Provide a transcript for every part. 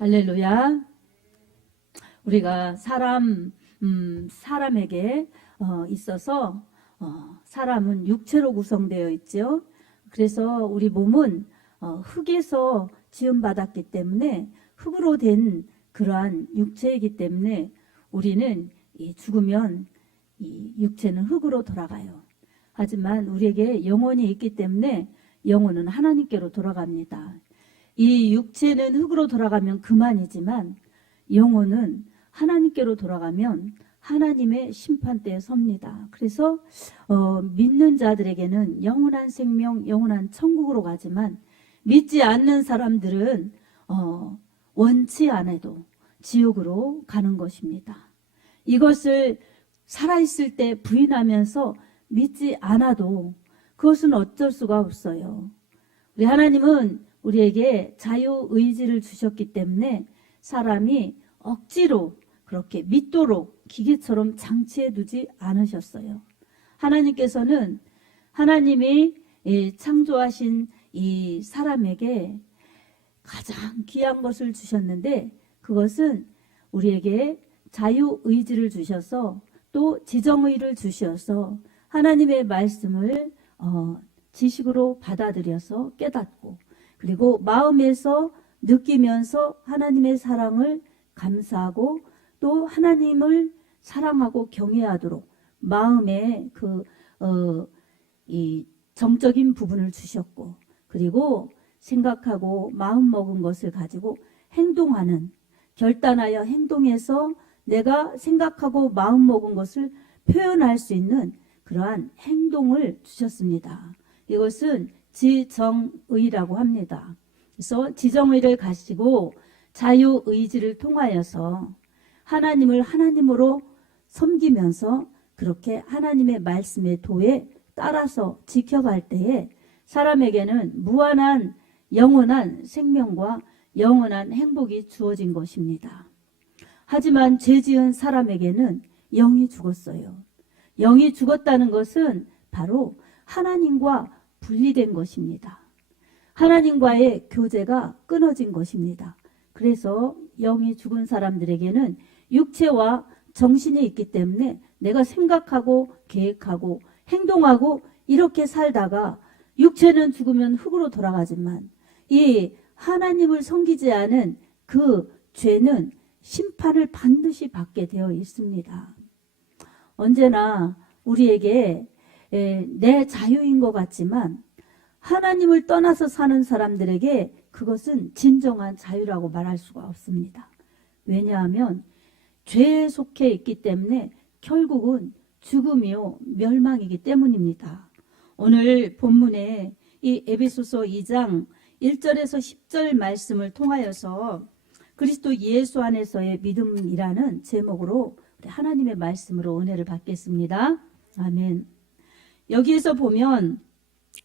할렐루야. 우리가 사람에게 있어서 사람은 육체로 구성되어 있죠. 그래서 우리 몸은 흙에서 지음받았기 때문에 흙으로 된 그러한 육체이기 때문에 우리는 죽으면 이 육체는 흙으로 돌아가요. 하지만 우리에게 영혼이 있기 때문에 영혼은 하나님께로 돌아갑니다. 이 육체는 흙으로 돌아가면 그만이지만 영혼은 하나님께로 돌아가면 하나님의 심판대에 섭니다. 그래서 믿는 자들에게는 영원한 생명, 영원한 천국으로 가지만 믿지 않는 사람들은 원치 않아도 지옥으로 가는 것입니다. 이것을 살아있을 때 부인하면서 믿지 않아도 그것은 어쩔 수가 없어요. 우리 하나님은 우리에게 자유의지를 주셨기 때문에 사람이 억지로 그렇게 믿도록 기계처럼 장치해 두지 않으셨어요. 하나님께서는 하나님이 창조하신 이 사람에게 가장 귀한 것을 주셨는데 그것은 우리에게 자유의지를 주셔서 또 지정의를 주셔서 하나님의 말씀을 지식으로 받아들여서 깨닫고 그리고 마음에서 느끼면서 하나님의 사랑을 감사하고 또 하나님을 사랑하고 경외하도록 마음에 이 정적인 부분을 주셨고 그리고 생각하고 마음 먹은 것을 가지고 행동하는 결단하여 행동해서 내가 생각하고 마음 먹은 것을 표현할 수 있는 그러한 행동을 주셨습니다. 이것은 지정의라고 합니다. 그래서 지정의를 가지고 자유의지를 통하여서 하나님을 하나님으로 섬기면서 그렇게 하나님의 말씀의 도에 따라서 지켜갈 때에 사람에게는 무한한 영원한 생명과 영원한 행복이 주어진 것입니다. 하지만 죄 지은 사람에게는 영이 죽었어요. 영이 죽었다는 것은 바로 하나님과 분리된 것입니다. 하나님과의 교제가 끊어진 것입니다. 그래서 영이 죽은 사람들에게는 육체와 정신이 있기 때문에 내가 생각하고 계획하고 행동하고 이렇게 살다가 육체는 죽으면 흙으로 돌아가지만 이 하나님을 섬기지 않은 그 죄는 심판을 반드시 받게 되어 있습니다. 언제나 우리에게 내 자유인 것 같지만 하나님을 떠나서 사는 사람들에게 그것은 진정한 자유라고 말할 수가 없습니다. 왜냐하면 죄에 속해 있기 때문에 결국은 죽음이요 멸망이기 때문입니다. 오늘 본문에 이 에베소서 2장 1절에서 10절 말씀을 통하여서 그리스도 예수 안에서의 믿음이라는 제목으로 하나님의 말씀으로 은혜를 받겠습니다. 아멘. 여기에서 보면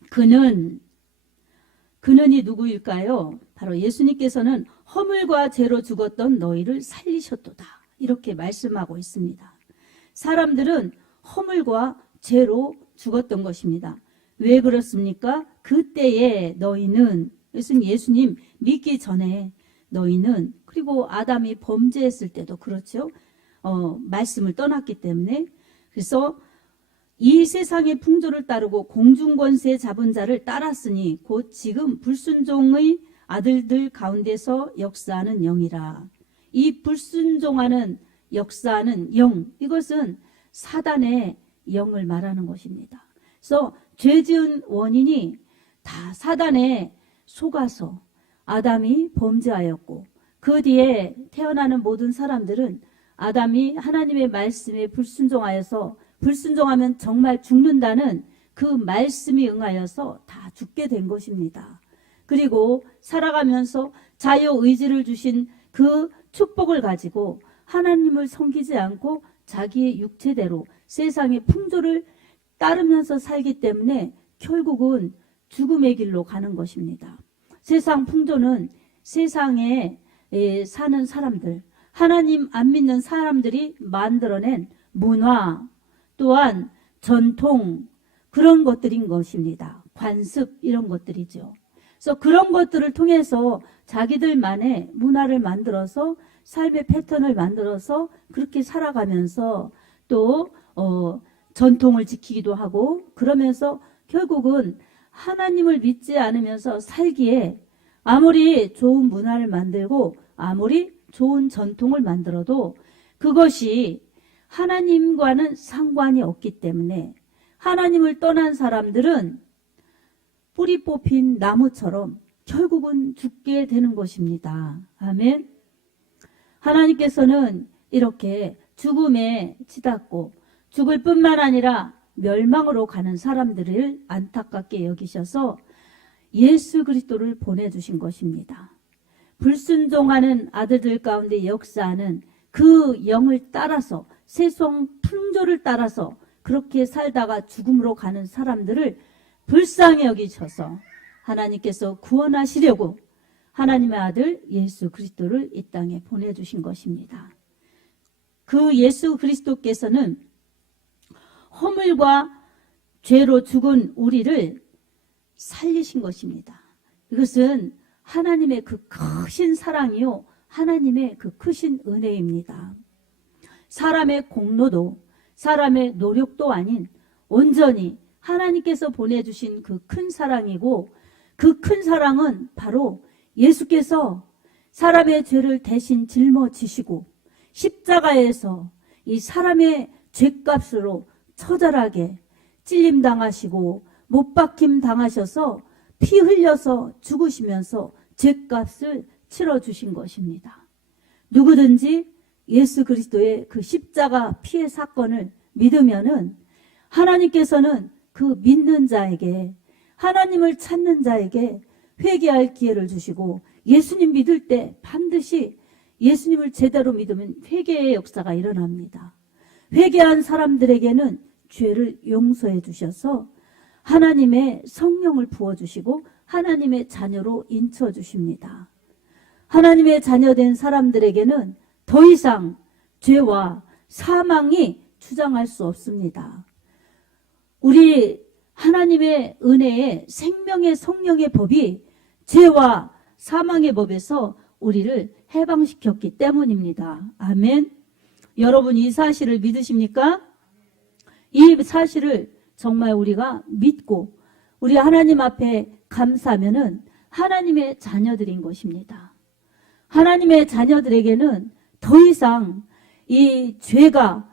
그는이 누구일까요? 바로 예수님께서는 허물과 죄로 죽었던 너희를 살리셨도다. 이렇게 말씀하고 있습니다. 사람들은 허물과 죄로 죽었던 것입니다. 왜 그렇습니까? 그때에 너희는 예수님 믿기 전에 너희는 그리고 아담이 범죄했을 때도 그렇죠. 말씀을 떠났기 때문에 그래서 이 세상의 풍조를 따르고 공중권세 잡은 자를 따랐으니 곧 지금 불순종의 아들들 가운데서 역사하는 영이라. 이 불순종하는 역사하는 영 이것은 사단의 영을 말하는 것입니다. 그래서 죄 지은 원인이 다 사단에 속아서 아담이 범죄하였고 그 뒤에 태어나는 모든 사람들은 아담이 하나님의 말씀에 불순종하여서 불순종하면 정말 죽는다는 그 말씀이 응하여서 다 죽게 된 것입니다. 그리고 살아가면서 자유의지를 주신 그 축복을 가지고 하나님을 섬기지 않고 자기의 육체대로 세상의 풍조를 따르면서 살기 때문에 결국은 죽음의 길로 가는 것입니다. 세상 풍조는 세상에 사는 사람들, 하나님 안 믿는 사람들이 만들어낸 문화 또한 전통 그런 것들인 것입니다. 관습 이런 것들이죠. 그래서 그런 것들을 통해서 자기들만의 문화를 만들어서 삶의 패턴을 만들어서 그렇게 살아가면서 또 전통을 지키기도 하고 그러면서 결국은 하나님을 믿지 않으면서 살기에 아무리 좋은 문화를 만들고 아무리 좋은 전통을 만들어도 그것이 하나님과는 상관이 없기 때문에 하나님을 떠난 사람들은 뿌리 뽑힌 나무처럼 결국은 죽게 되는 것입니다. 아멘. 하나님께서는 이렇게 죽음에 치닫고 죽을 뿐만 아니라 멸망으로 가는 사람들을 안타깝게 여기셔서 예수 그리스도를 보내주신 것입니다. 불순종하는 아들들 가운데 역사하는 그 영을 따라서 세상 풍조를 따라서 그렇게 살다가 죽음으로 가는 사람들을 불쌍히 여기셔서 하나님께서 구원하시려고 하나님의 아들 예수 그리스도를 이 땅에 보내주신 것입니다. 그 예수 그리스도께서는 허물과 죄로 죽은 우리를 살리신 것입니다. 이것은 하나님의 그 크신 사랑이요 하나님의 그 크신 은혜입니다. 사람의 공로도 사람의 노력도 아닌 온전히 하나님께서 보내주신 그 큰 사랑이고 그 큰 사랑은 바로 예수께서 사람의 죄를 대신 짊어지시고 십자가에서 이 사람의 죄값으로 처절하게 찔림당하시고 못박힘 당하셔서 피 흘려서 죽으시면서 죄값을 치러주신 것입니다. 누구든지 예수 그리스도의 그 십자가 피의 사건을 믿으면은 하나님께서는 그 믿는 자에게 하나님을 찾는 자에게 회개할 기회를 주시고 예수님 믿을 때 반드시 예수님을 제대로 믿으면 회개의 역사가 일어납니다. 회개한 사람들에게는 죄를 용서해 주셔서 하나님의 성령을 부어주시고 하나님의 자녀로 인쳐주십니다. 하나님의 자녀된 사람들에게는 더 이상 죄와 사망이 주장할 수 없습니다. 우리 하나님의 은혜의 생명의 성령의 법이 죄와 사망의 법에서 우리를 해방시켰기 때문입니다. 아멘. 여러분 이 사실을 믿으십니까? 이 사실을 정말 우리가 믿고 우리 하나님 앞에 감사하면은 하나님의 자녀들인 것입니다. 하나님의 자녀들에게는 더 이상 이 죄가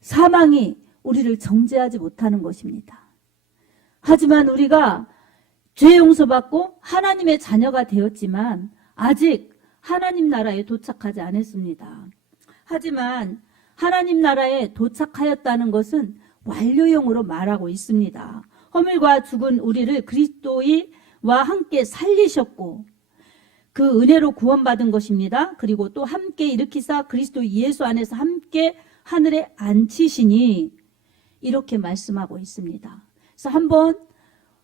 사망이 우리를 정죄하지 못하는 것입니다. 하지만 우리가 죄 용서받고 하나님의 자녀가 되었지만 아직 하나님 나라에 도착하지 않았습니다. 하지만 하나님 나라에 도착하였다는 것은 완료형으로 말하고 있습니다. 허물과 죽은 우리를 그리스도와 함께 살리셨고 그 은혜로 구원받은 것입니다. 그리고 또 함께 일으키사 그리스도 예수 안에서 함께 하늘에 앉히시니 이렇게 말씀하고 있습니다. 그래서 한번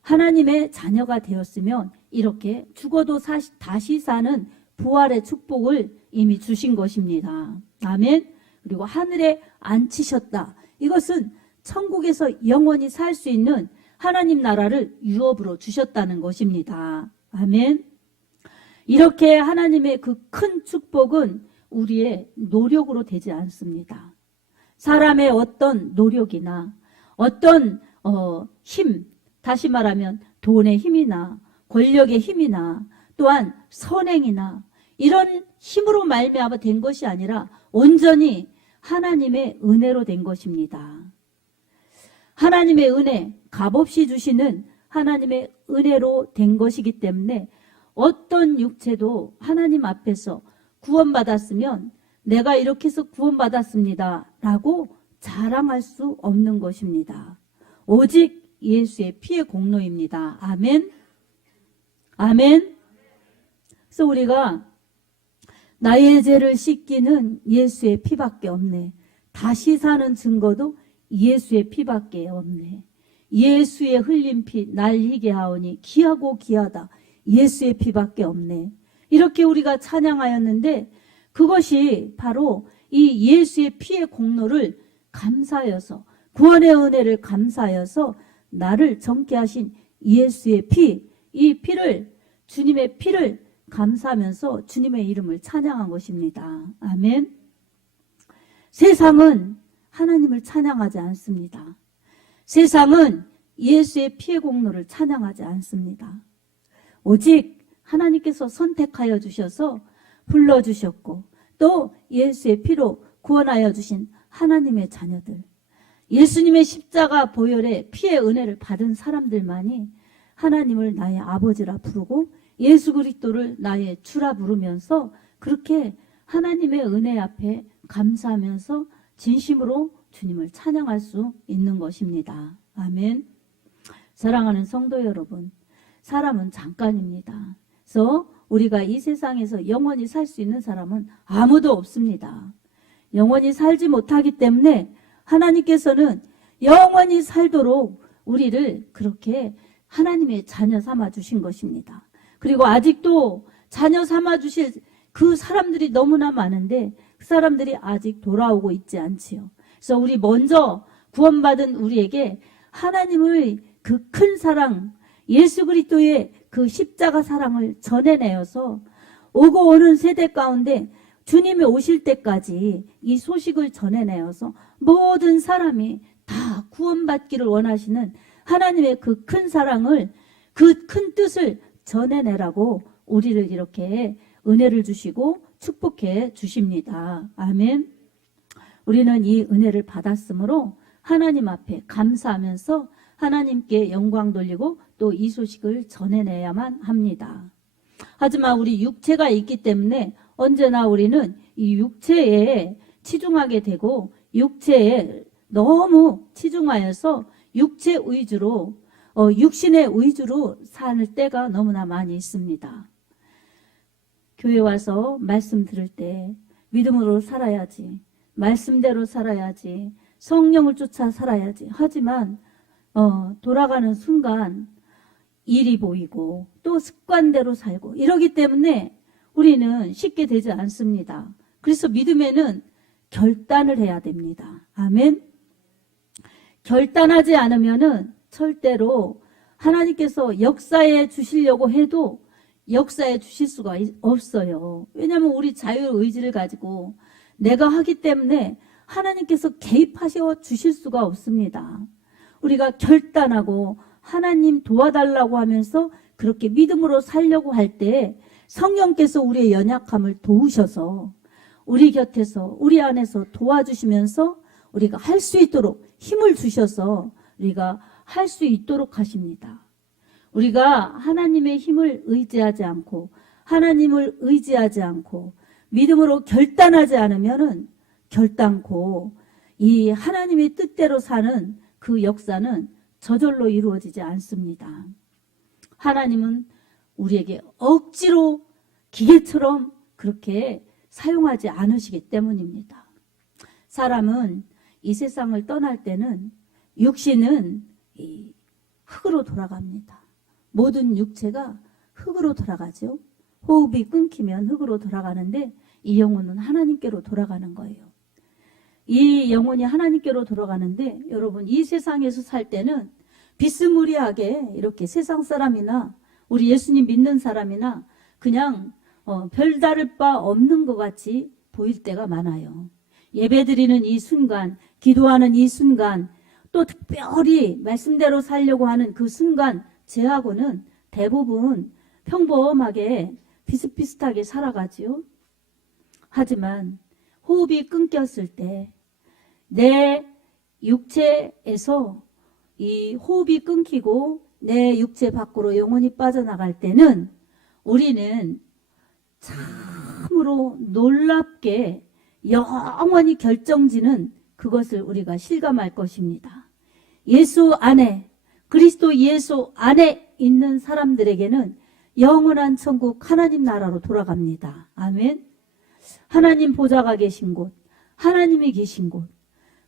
하나님의 자녀가 되었으면 이렇게 죽어도 다시 사는 부활의 축복을 이미 주신 것입니다. 아멘. 그리고 하늘에 앉히셨다. 이것은 천국에서 영원히 살 수 있는 하나님 나라를 유업으로 주셨다는 것입니다. 아멘. 이렇게 하나님의 그 큰 축복은 우리의 노력으로 되지 않습니다. 사람의 어떤 노력이나 어떤 힘, 다시 말하면 돈의 힘이나 권력의 힘이나 또한 선행이나 이런 힘으로 말미암아 된 것이 아니라 온전히 하나님의 은혜로 된 것입니다. 하나님의 은혜, 값없이 주시는 하나님의 은혜로 된 것이기 때문에 어떤 육체도 하나님 앞에서 구원받았으면 내가 이렇게 해서 구원받았습니다 라고 자랑할 수 없는 것입니다. 오직 예수의 피의 공로입니다. 아멘. 아멘. 그래서 우리가 나의 죄를 씻기는 예수의 피밖에 없네. 다시 사는 증거도 예수의 피밖에 없네. 예수의 흘린 피 날 희게 하오니 귀하고 귀하다. 예수의 피밖에 없네. 이렇게 우리가 찬양하였는데 그것이 바로 이 예수의 피의 공로를 감사하여서 구원의 은혜를 감사하여서 나를 정케 하신 예수의 피, 이 피를 주님의 피를 감사하면서 주님의 이름을 찬양한 것입니다. 아멘. 세상은 하나님을 찬양하지 않습니다. 세상은 예수의 피의 공로를 찬양하지 않습니다. 오직 하나님께서 선택하여 주셔서 불러주셨고 또 예수의 피로 구원하여 주신 하나님의 자녀들, 예수님의 십자가 보혈의 피의 은혜를 받은 사람들만이 하나님을 나의 아버지라 부르고 예수 그리스도를 나의 주라 부르면서 그렇게 하나님의 은혜 앞에 감사하면서 진심으로 주님을 찬양할 수 있는 것입니다. 아멘. 사랑하는 성도 여러분, 사람은 잠깐입니다. 그래서 우리가 이 세상에서 영원히 살 수 있는 사람은 아무도 없습니다. 영원히 살지 못하기 때문에 하나님께서는 영원히 살도록 우리를 그렇게 하나님의 자녀 삼아 주신 것입니다. 그리고 아직도 자녀 삼아 주실 그 사람들이 너무나 많은데 그 사람들이 아직 돌아오고 있지 않지요. 그래서 우리 먼저 구원받은 우리에게 하나님의 그 큰 사랑, 예수 그리스도의 그 십자가 사랑을 전해내어서 오고 오는 세대 가운데 주님이 오실 때까지 이 소식을 전해내어서 모든 사람이 다 구원받기를 원하시는 하나님의 그 큰 사랑을, 그 큰 뜻을 전해내라고 우리를 이렇게 은혜를 주시고 축복해 주십니다. 아멘. 우리는 이 은혜를 받았으므로 하나님 앞에 감사하면서 하나님께 영광 돌리고 또 이 소식을 전해내야만 합니다. 하지만 우리 육체가 있기 때문에 언제나 우리는 이 육체에 치중하게 되고 육체에 너무 치중하여서 육체 위주로 육신의 위주로 살 때가 너무나 많이 있습니다. 교회 와서 말씀 들을 때 믿음으로 살아야지, 말씀대로 살아야지, 성령을 쫓아 살아야지 하지만 돌아가는 순간 일이 보이고 또 습관대로 살고 이러기 때문에 우리는 쉽게 되지 않습니다. 그래서 믿음에는 결단을 해야 됩니다. 아멘. 결단하지 않으면은 절대로 하나님께서 역사해 주시려고 해도 역사해 주실 수가 없어요. 왜냐하면 우리 자유의지를 가지고 내가 하기 때문에 하나님께서 개입하셔 주실 수가 없습니다. 우리가 결단하고 하나님 도와달라고 하면서 그렇게 믿음으로 살려고 할 때 성령께서 우리의 연약함을 도우셔서 우리 곁에서 우리 안에서 도와주시면서 우리가 할 수 있도록 힘을 주셔서 우리가 할 수 있도록 하십니다. 우리가 하나님의 힘을 의지하지 않고 하나님을 의지하지 않고 믿음으로 결단하지 않으면은 결단코 이 하나님의 뜻대로 사는 그 역사는 저절로 이루어지지 않습니다. 하나님은 우리에게 억지로 기계처럼 그렇게 사용하지 않으시기 때문입니다. 사람은 이 세상을 떠날 때는 육신은 이 흙으로 돌아갑니다. 모든 육체가 흙으로 돌아가죠. 호흡이 끊기면 흙으로 돌아가는데 이 영혼은 하나님께로 돌아가는 거예요. 이 영혼이 하나님께로 돌아가는데 여러분 이 세상에서 살 때는 비스무리하게 이렇게 세상 사람이나 우리 예수님 믿는 사람이나 그냥 별다를 바 없는 것 같이 보일 때가 많아요. 예배드리는 이 순간, 기도하는 이 순간, 또 특별히 말씀대로 살려고 하는 그 순간 제하고는 대부분 평범하게 비슷비슷하게 살아가지요. 하지만 호흡이 끊겼을 때 내 육체에서 이 호흡이 끊기고 내 육체 밖으로 영혼이 빠져나갈 때는 우리는 참으로 놀랍게 영원히 결정지는 그것을 우리가 실감할 것입니다. 예수 안에, 그리스도 예수 안에 있는 사람들에게는 영원한 천국 하나님 나라로 돌아갑니다. 아멘. 하나님 보좌가 계신 곳, 하나님이 계신 곳,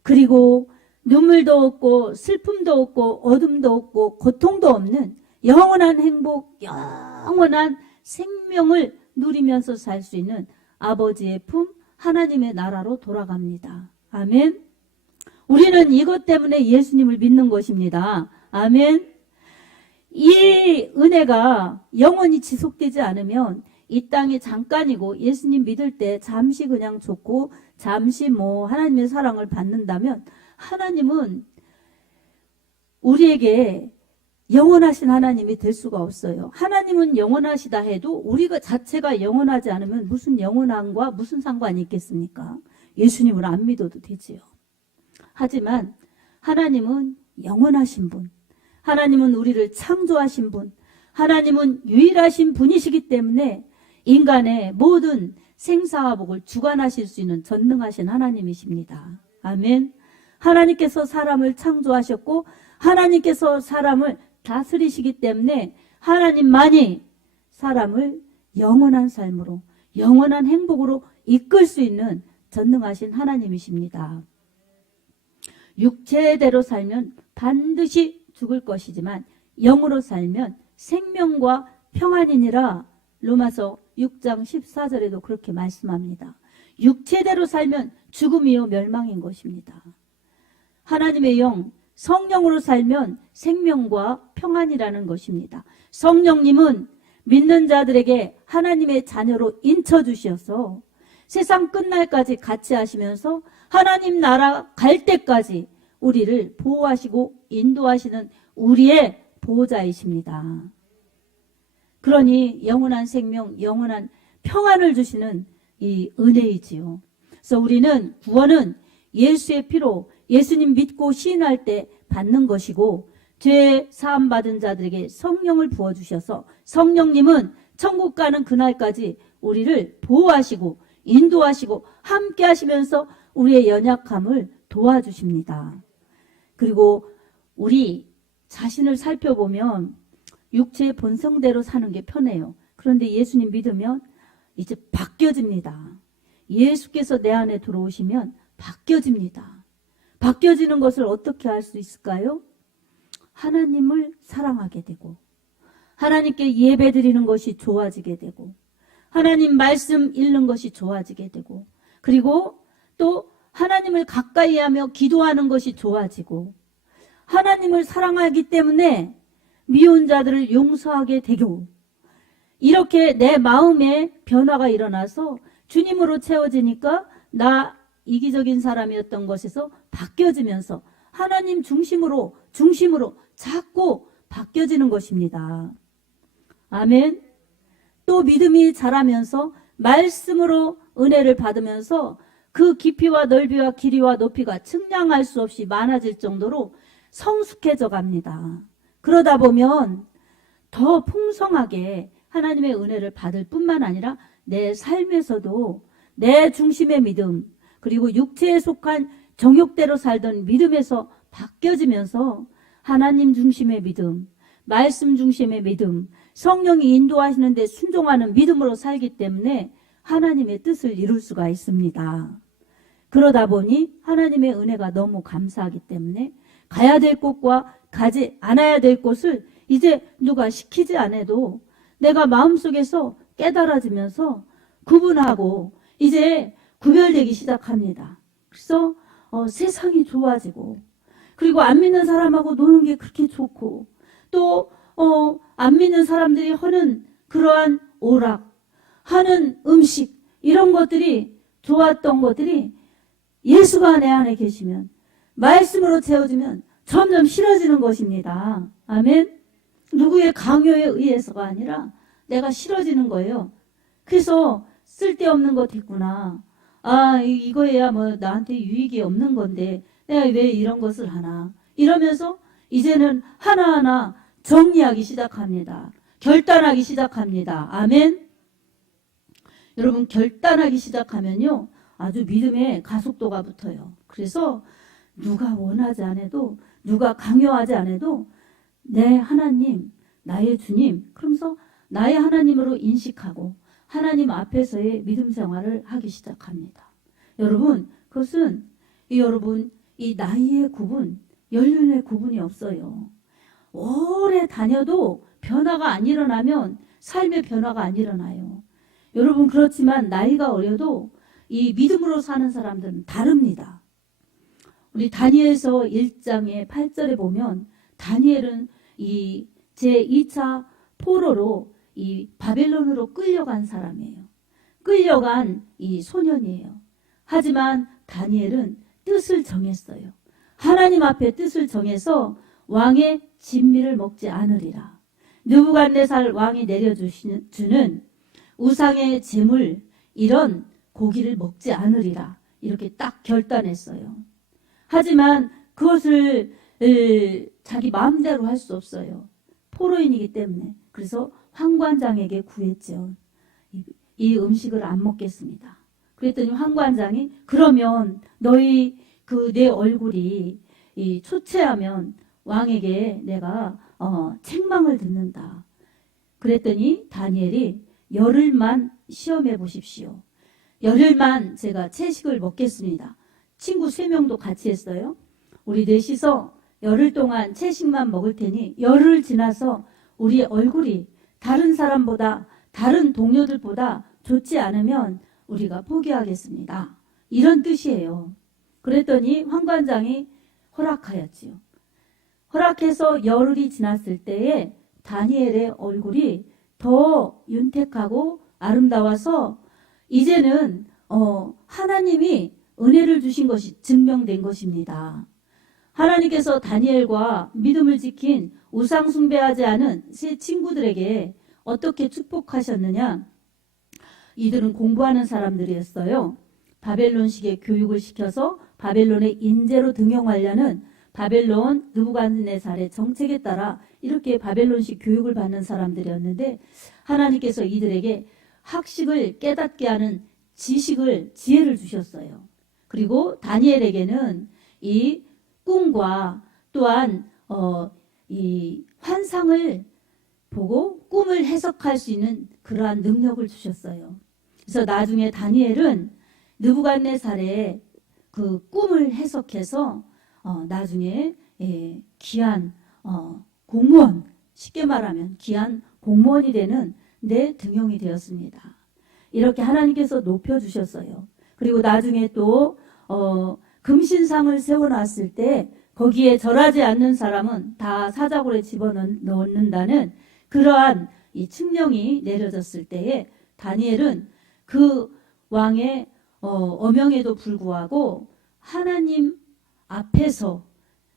그리고 눈물도 없고 슬픔도 없고 어둠도 없고 고통도 없는 영원한 행복, 영원한 생명을 누리면서 살 수 있는 아버지의 품, 하나님의 나라로 돌아갑니다. 아멘. 우리는 이것 때문에 예수님을 믿는 것입니다. 아멘. 이 은혜가 영원히 지속되지 않으면 이 땅이 잠깐이고 예수님 믿을 때 잠시 그냥 좋고 잠시 하나님의 사랑을 받는다면 하나님은 우리에게 영원하신 하나님이 될 수가 없어요. 하나님은 영원하시다 해도 우리가 자체가 영원하지 않으면 무슨 영원함과 무슨 상관이 있겠습니까? 예수님을 안 믿어도 되지요. 하지만 하나님은 영원하신 분, 하나님은 우리를 창조하신 분, 하나님은 유일하신 분이시기 때문에 인간의 모든 생사화복을 주관하실 수 있는 전능하신 하나님이십니다. 아멘. 하나님께서 사람을 창조하셨고 하나님께서 사람을 다스리시기 때문에 하나님만이 사람을 영원한 삶으로, 영원한 행복으로 이끌 수 있는 전능하신 하나님이십니다. 육체대로 살면 반드시 죽을 것이지만 영으로 살면 생명과 평안이니라. 로마서 6장 14절에도 그렇게 말씀합니다. 육체대로 살면 죽음이요 멸망인 것입니다. 하나님의 영, 성령으로 살면 생명과 평안이라는 것입니다. 성령님은 믿는 자들에게 하나님의 자녀로 인쳐주셔서 세상 끝날까지 같이 하시면서 하나님 나라 갈 때까지 우리를 보호하시고 인도하시는 우리의 보호자이십니다. 그러니 영원한 생명, 영원한 평안을 주시는 이 은혜이지요. 그래서 우리는 구원은 예수의 피로 예수님 믿고 시인할 때 받는 것이고 죄 사함 받은 자들에게 성령을 부어주셔서 성령님은 천국 가는 그날까지 우리를 보호하시고 인도하시고 함께 하시면서 우리의 연약함을 도와주십니다. 그리고 우리 자신을 살펴보면 육체의 본성대로 사는 게 편해요. 그런데 예수님 믿으면 이제 바뀌어집니다. 예수께서 내 안에 들어오시면 바뀌어집니다. 바뀌어지는 것을 어떻게 할 수 있을까요? 하나님을 사랑하게 되고 하나님께 예배드리는 것이 좋아지게 되고 하나님 말씀 읽는 것이 좋아지게 되고 그리고 또 하나님을 가까이 하며 기도하는 것이 좋아지고 하나님을 사랑하기 때문에 미운 자들을 용서하게 되고 이렇게 내 마음에 변화가 일어나서 주님으로 채워지니까 나 이기적인 사람이었던 것에서 바뀌어지면서 하나님 중심으로 자꾸 바뀌어지는 것입니다. 아멘. 또 믿음이 자라면서 말씀으로 은혜를 받으면서 그 깊이와 넓이와 길이와 높이가 측량할 수 없이 많아질 정도로 성숙해져 갑니다. 그러다 보면 더 풍성하게 하나님의 은혜를 받을 뿐만 아니라 내 삶에서도 내 중심의 믿음 그리고 육체에 속한 정욕대로 살던 믿음에서 바뀌어지면서 하나님 중심의 믿음, 말씀 중심의 믿음, 성령이 인도하시는 데 순종하는 믿음으로 살기 때문에 하나님의 뜻을 이룰 수가 있습니다. 그러다 보니 하나님의 은혜가 너무 감사하기 때문에 가야 될 곳과 가지 않아야 될 곳을 이제 누가 시키지 않아도 내가 마음속에서 깨달아지면서 구분하고 이제 구별되기 시작합니다. 그래서 세상이 좋아지고 그리고 안 믿는 사람하고 노는 게 그렇게 좋고 또 안 믿는 사람들이 하는 그러한 오락, 하는 음식 이런 것들이 좋았던 것들이 예수가 내 안에 계시면 말씀으로 채워지면 점점 싫어지는 것입니다. 아멘. 누구의 강요에 의해서가 아니라 내가 싫어지는 거예요. 그래서 쓸데없는 것 있구나. 이거야 나한테 유익이 없는 건데 내가 왜 이런 것을 하나. 이러면서 이제는 하나하나 정리하기 시작합니다. 결단하기 시작합니다. 아멘. 여러분 결단하기 시작하면요. 아주 믿음의 가속도가 붙어요. 그래서 누가 원하지 않아도 누가 강요하지 않아도 내 하나님, 나의 주님 그러면서 나의 하나님으로 인식하고 하나님 앞에서의 믿음 생활을 하기 시작합니다. 여러분 그것은 여러분 이 나이의 구분, 연륜의 구분이 없어요. 오래 다녀도 변화가 안 일어나면 삶의 변화가 안 일어나요. 여러분 그렇지만 나이가 어려도 이 믿음으로 사는 사람들은 다릅니다. 우리 다니엘서 1장의 8절에 보면 다니엘은 이 제2차 포로로 이 바벨론으로 끌려간 사람이에요. 끌려간 이 소년이에요. 하지만 다니엘은 뜻을 정했어요. 하나님 앞에 뜻을 정해서 왕의 진미를 먹지 않으리라. 느부갓네살 왕이 내려주는 우상의 제물, 이런 고기를 먹지 않으리라. 이렇게 딱 결단했어요. 하지만 그것을 자기 마음대로 할 수 없어요. 포로인이기 때문에. 그래서 황관장에게 구했죠. 이 음식을 안 먹겠습니다. 그랬더니 황관장이 그러면 너희 내 얼굴이 초췌하면 왕에게 내가 책망을 듣는다. 그랬더니 다니엘이 열흘만 시험해 보십시오. 열흘만 제가 채식을 먹겠습니다. 친구 3명도 같이 했어요. 우리 넷이서 열흘 동안 채식만 먹을 테니 열흘 지나서 우리 얼굴이 다른 사람보다, 다른 동료들보다 좋지 않으면 우리가 포기하겠습니다. 이런 뜻이에요. 그랬더니 황관장이 허락하였지요. 허락해서 열흘이 지났을 때에 다니엘의 얼굴이 더 윤택하고 아름다워서 이제는 하나님이 은혜를 주신 것이 증명된 것입니다. 하나님께서 다니엘과 믿음을 지킨 우상 숭배하지 않은 세 친구들에게 어떻게 축복하셨느냐? 이들은 공부하는 사람들이었어요. 바벨론식의 교육을 시켜서 바벨론의 인재로 등용하려는 바벨론 느부갓네살의 정책에 따라 이렇게 바벨론식 교육을 받는 사람들이었는데 하나님께서 이들에게 학식을 깨닫게 하는 지혜를 주셨어요. 그리고 다니엘에게는 이 꿈과 또한 이 환상을 보고 꿈을 해석할 수 있는 그러한 능력을 주셨어요. 그래서 나중에 다니엘은 느부갓네살의 그 꿈을 해석해서 나중에 귀한 공무원, 쉽게 말하면 귀한 공무원이 되는 데 등용이 되었습니다. 이렇게 하나님께서 높여주셨어요. 그리고 나중에 또 금신상을 세워놨을 때 거기에 절하지 않는 사람은 다 사자굴에 집어넣는다는 그러한 이 칙령이 내려졌을 때에 다니엘은 그 왕의 어명에도 불구하고 하나님 앞에서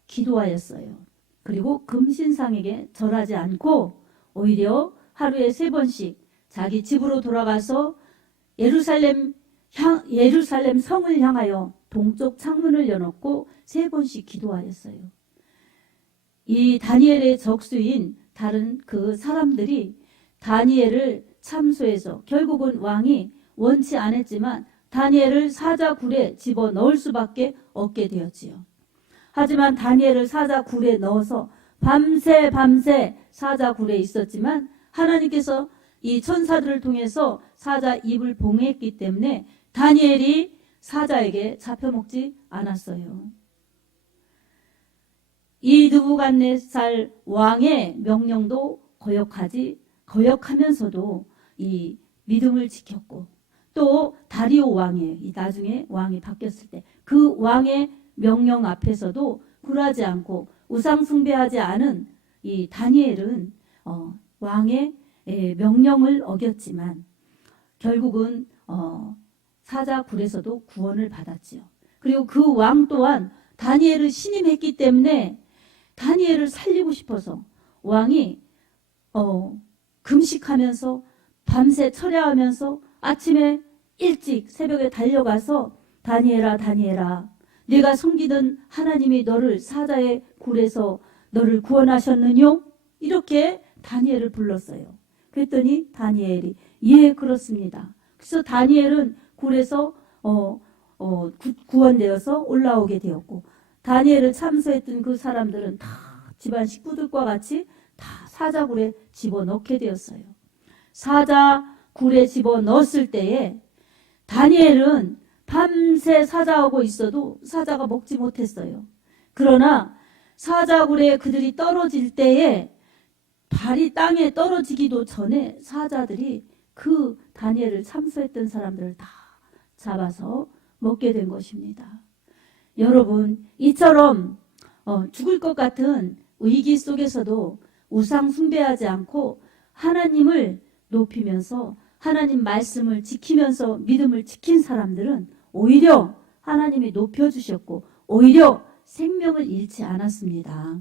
기도하였어요. 그리고 금신상에게 절하지 않고 오히려 하루에 3번씩 자기 집으로 돌아가서 예루살렘 성을 향하여 동쪽 창문을 여놓고 3번씩 기도하였어요. 이 다니엘의 적수인 다른 그 사람들이 다니엘을 참소해서 결국은 왕이 원치 않았지만 다니엘을 사자굴에 집어넣을 수밖에 없게 되었지요. 하지만 다니엘을 사자굴에 넣어서 밤새 사자굴에 있었지만 하나님께서 이 천사들을 통해서 사자 입을 봉했기 때문에 다니엘이 사자에게 잡혀먹지 않았어요. 이 느부갓네살 왕의 명령도 거역하면서도 이 믿음을 지켰고 또 다리오 왕의 이 나중에 왕이 바뀌었을 때 그 왕의 명령 앞에서도 굴하지 않고 우상 숭배하지 않은 이 다니엘은 왕의 명령을 어겼지만 결국은 사자굴에서도 구원을 받았지요. 그리고 그 왕 또한 다니엘을 신임했기 때문에 다니엘을 살리고 싶어서 왕이 금식하면서 밤새 철야하면서 아침에 일찍 새벽에 달려가서 다니엘아 내가 섬기던 하나님이 너를 사자의 굴에서 너를 구원하셨느뇨? 이렇게 다니엘을 불렀어요. 그랬더니 다니엘이 예 그렇습니다. 그래서 다니엘은 굴에서 구원되어서 올라오게 되었고 다니엘을 참소했던 그 사람들은 다 집안 식구들과 같이 다 사자굴에 집어넣게 되었어요. 사자굴에 집어넣었을 때에 다니엘은 밤새 사자하고 있어도 사자가 먹지 못했어요. 그러나 사자굴에 그들이 떨어질 때에 발이 땅에 떨어지기도 전에 사자들이 그 다니엘을 참소했던 사람들을 다 잡아서 먹게 된 것입니다. 여러분 이처럼 죽을 것 같은 위기 속에서도 우상 숭배하지 않고 하나님을 높이면서 하나님 말씀을 지키면서 믿음을 지킨 사람들은 오히려 하나님이 높여주셨고 오히려 생명을 잃지 않았습니다.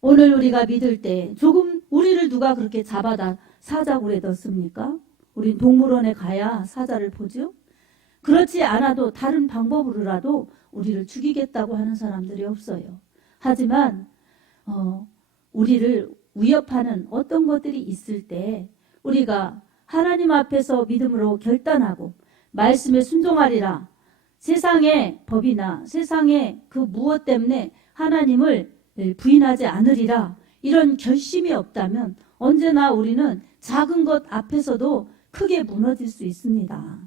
오늘 우리가 믿을 때 조금 우리를 누가 그렇게 잡아다 사자굴에 넣습니까? 우린 동물원에 가야 사자를 보죠. 그렇지 않아도 다른 방법으로라도 우리를 죽이겠다고 하는 사람들이 없어요. 하지만 우리를 위협하는 어떤 것들이 있을 때 우리가 하나님 앞에서 믿음으로 결단하고 말씀에 순종하리라. 세상의 법이나 세상의 그 무엇 때문에 하나님을 부인하지 않으리라. 이런 결심이 없다면 언제나 우리는 작은 것 앞에서도 크게 무너질 수 있습니다.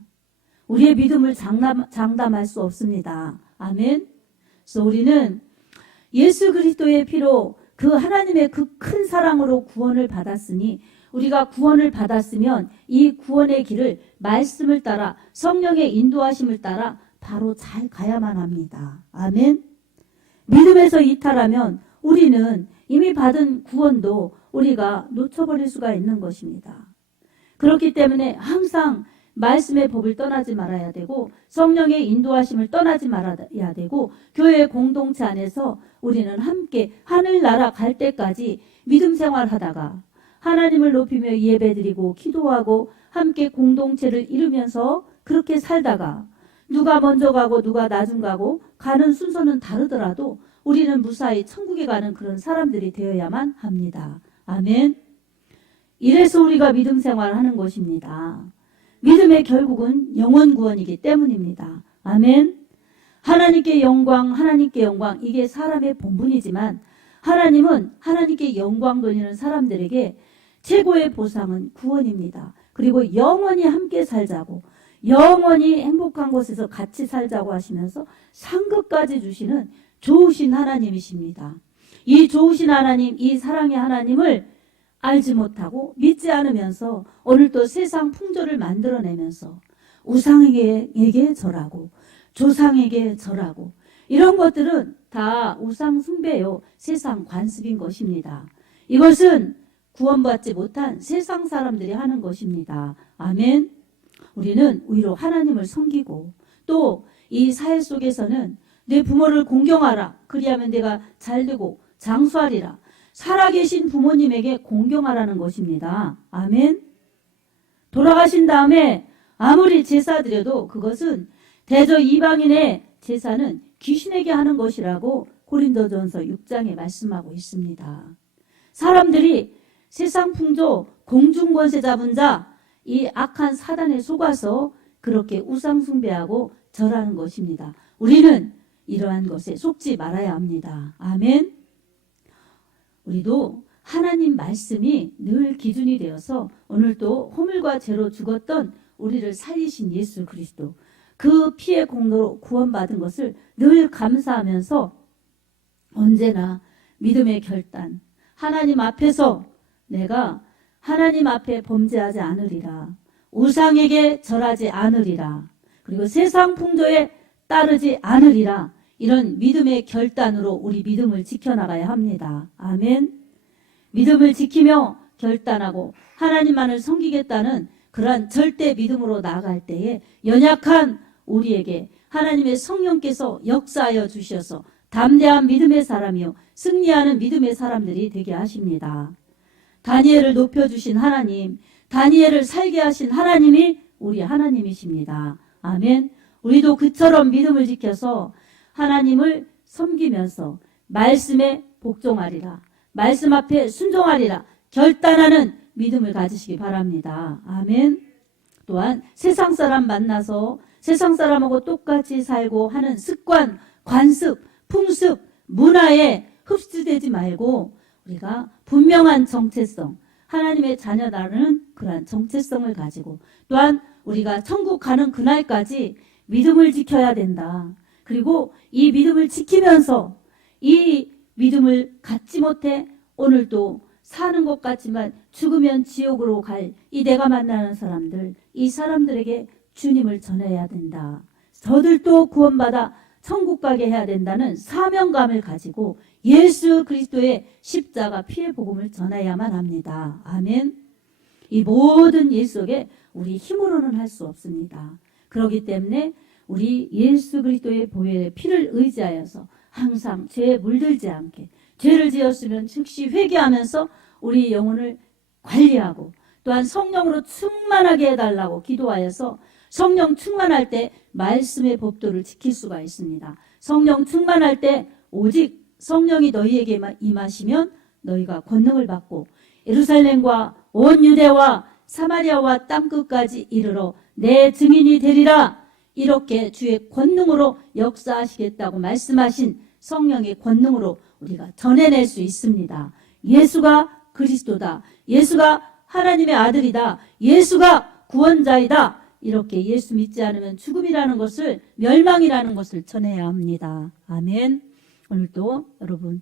우리의 믿음을 장담할 수 없습니다. 아멘. 그래서 우리는 예수 그리스도의 피로 그 하나님의 그 큰 사랑으로 구원을 받았으니 우리가 구원을 받았으면 이 구원의 길을 말씀을 따라 성령의 인도하심을 따라 바로 잘 가야만 합니다. 아멘. 믿음에서 이탈하면 우리는 이미 받은 구원도 우리가 놓쳐버릴 수가 있는 것입니다. 그렇기 때문에 항상 말씀의 법을 떠나지 말아야 되고 성령의 인도하심을 떠나지 말아야 되고 교회 공동체 안에서 우리는 함께 하늘나라 갈 때까지 믿음 생활하다가 하나님을 높이며 예배드리고 기도하고 함께 공동체를 이루면서 그렇게 살다가 누가 먼저 가고 누가 나중 가고 가는 순서는 다르더라도 우리는 무사히 천국에 가는 그런 사람들이 되어야만 합니다. 아멘. 이래서 우리가 믿음 생활하는 것입니다. 믿음의 결국은 영원 구원이기 때문입니다. 아멘. 하나님께 영광, 하나님께 영광, 이게 사람의 본분이지만 하나님은 하나님께 영광 돌리는 사람들에게 최고의 보상은 구원입니다. 그리고 영원히 함께 살자고 영원히 행복한 곳에서 같이 살자고 하시면서 상급까지 주시는 좋으신 하나님이십니다. 이 좋으신 하나님, 이 사랑의 하나님을 알지 못하고 믿지 않으면서 오늘 또 세상 풍조를 만들어내면서 우상에게 절하고 조상에게 절하고 이런 것들은 다 우상 숭배요 세상 관습인 것입니다. 이것은 구원받지 못한 세상 사람들이 하는 것입니다. 아멘. 우리는 오히려 하나님을 섬기고 또 이 사회 속에서는 내 부모를 공경하라. 그리하면 내가 잘되고 장수하리라. 살아계신 부모님에게 공경하라는 것입니다. 아멘. 돌아가신 다음에 아무리 제사 드려도 그것은 대저 이방인의 제사는 귀신에게 하는 것이라고 고린도전서 6장에 말씀하고 있습니다. 사람들이 세상 풍조 공중권세 잡은 자 이 악한 사단에 속아서 그렇게 우상 숭배하고 절하는 것입니다. 우리는 이러한 것에 속지 말아야 합니다. 아멘. 우리도 하나님 말씀이 늘 기준이 되어서 오늘도 허물과 죄로 죽었던 우리를 살리신 예수 그리스도 그 피의 공로로 구원받은 것을 늘 감사하면서 언제나 믿음의 결단 하나님 앞에서 내가 하나님 앞에 범죄하지 않으리라. 우상에게 절하지 않으리라. 그리고 세상 풍조에 따르지 않으리라. 이런 믿음의 결단으로 우리 믿음을 지켜나가야 합니다. 아멘. 믿음을 지키며 결단하고 하나님만을 섬기겠다는 그러한 절대 믿음으로 나아갈 때에 연약한 우리에게 하나님의 성령께서 역사하여 주셔서 담대한 믿음의 사람이요 승리하는 믿음의 사람들이 되게 하십니다. 다니엘을 높여주신 하나님, 다니엘을 살게 하신 하나님이 우리 하나님이십니다. 아멘. 우리도 그처럼 믿음을 지켜서 하나님을 섬기면서 말씀에 복종하리라. 말씀 앞에 순종하리라. 결단하는 믿음을 가지시기 바랍니다. 아멘. 또한 세상 사람 만나서 세상 사람하고 똑같이 살고 하는 습관, 관습, 풍습, 문화에 흡수되지 말고 우리가 분명한 정체성, 하나님의 자녀라는 그러한 정체성을 가지고 또한 우리가 천국 가는 그날까지 믿음을 지켜야 된다. 그리고 이 믿음을 지키면서 이 믿음을 갖지 못해 오늘도 사는 것 같지만 죽으면 지옥으로 갈 이 내가 만나는 사람들, 이 사람들에게 주님을 전해야 된다. 저들도 구원받아 천국 가게 해야 된다는 사명감을 가지고 예수 그리스도의 십자가 피의 복음을 전해야만 합니다. 아멘. 이 모든 일 속에 우리 힘으로는 할 수 없습니다. 그렇기 때문에 우리 예수 그리스도의 보혈의 피를 의지하여서 항상 죄에 물들지 않게, 죄를 지었으면 즉시 회개하면서 우리 영혼을 관리하고, 또한 성령으로 충만하게 해달라고 기도하여서 성령 충만할 때 말씀의 법도를 지킬 수가 있습니다. 성령 충만할 때 오직 성령이 너희에게 임하시면 너희가 권능을 받고 예루살렘과 온 유대와 사마리아와 땅끝까지 이르러 내 증인이 되리라. 이렇게 주의 권능으로 역사하시겠다고 말씀하신 성령의 권능으로 우리가 전해낼 수 있습니다. 예수가 그리스도다. 예수가 하나님의 아들이다. 예수가 구원자이다. 이렇게 예수 믿지 않으면 죽음이라는 것을, 멸망이라는 것을 전해야 합니다. 아멘. 오늘도 여러분,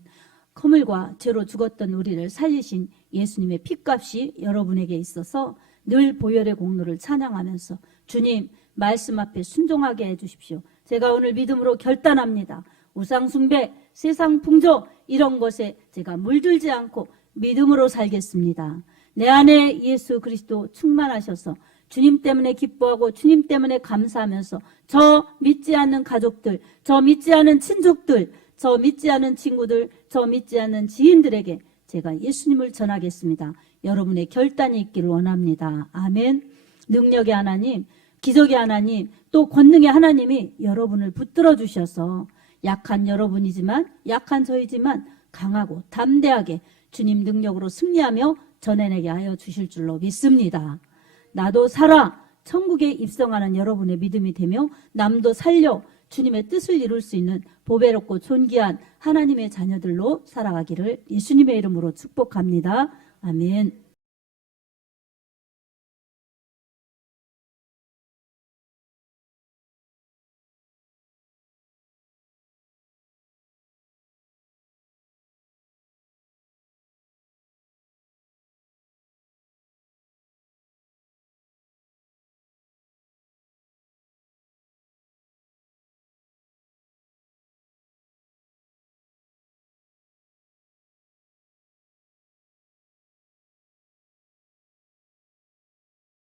허물과 죄로 죽었던 우리를 살리신 예수님의 핏값이 여러분에게 있어서 늘 보혈의 공로를 찬양하면서 주님 말씀 앞에 순종하게 해주십시오. 제가 오늘 믿음으로 결단합니다. 우상숭배, 세상 풍조 이런 것에 제가 물들지 않고 믿음으로 살겠습니다. 내 안에 예수 그리스도 충만하셔서 주님 때문에 기뻐하고 주님 때문에 감사하면서 저 믿지 않는 가족들, 저 믿지 않는 친족들, 저 믿지 않는 친구들, 저 믿지 않는 지인들에게 제가 예수님을 전하겠습니다. 여러분의 결단이 있기를 원합니다. 아멘. 능력의 하나님, 기적의 하나님, 또 권능의 하나님이 여러분을 붙들어 주셔서 약한 여러분이지만, 약한 저이지만 강하고 담대하게 주님 능력으로 승리하며 전해내게 하여 주실 줄로 믿습니다. 나도 살아 천국에 입성하는 여러분의 믿음이 되며 남도 살려 주님의 뜻을 이룰 수 있는 보배롭고 존귀한 하나님의 자녀들로 살아가기를 예수님의 이름으로 축복합니다. 아멘.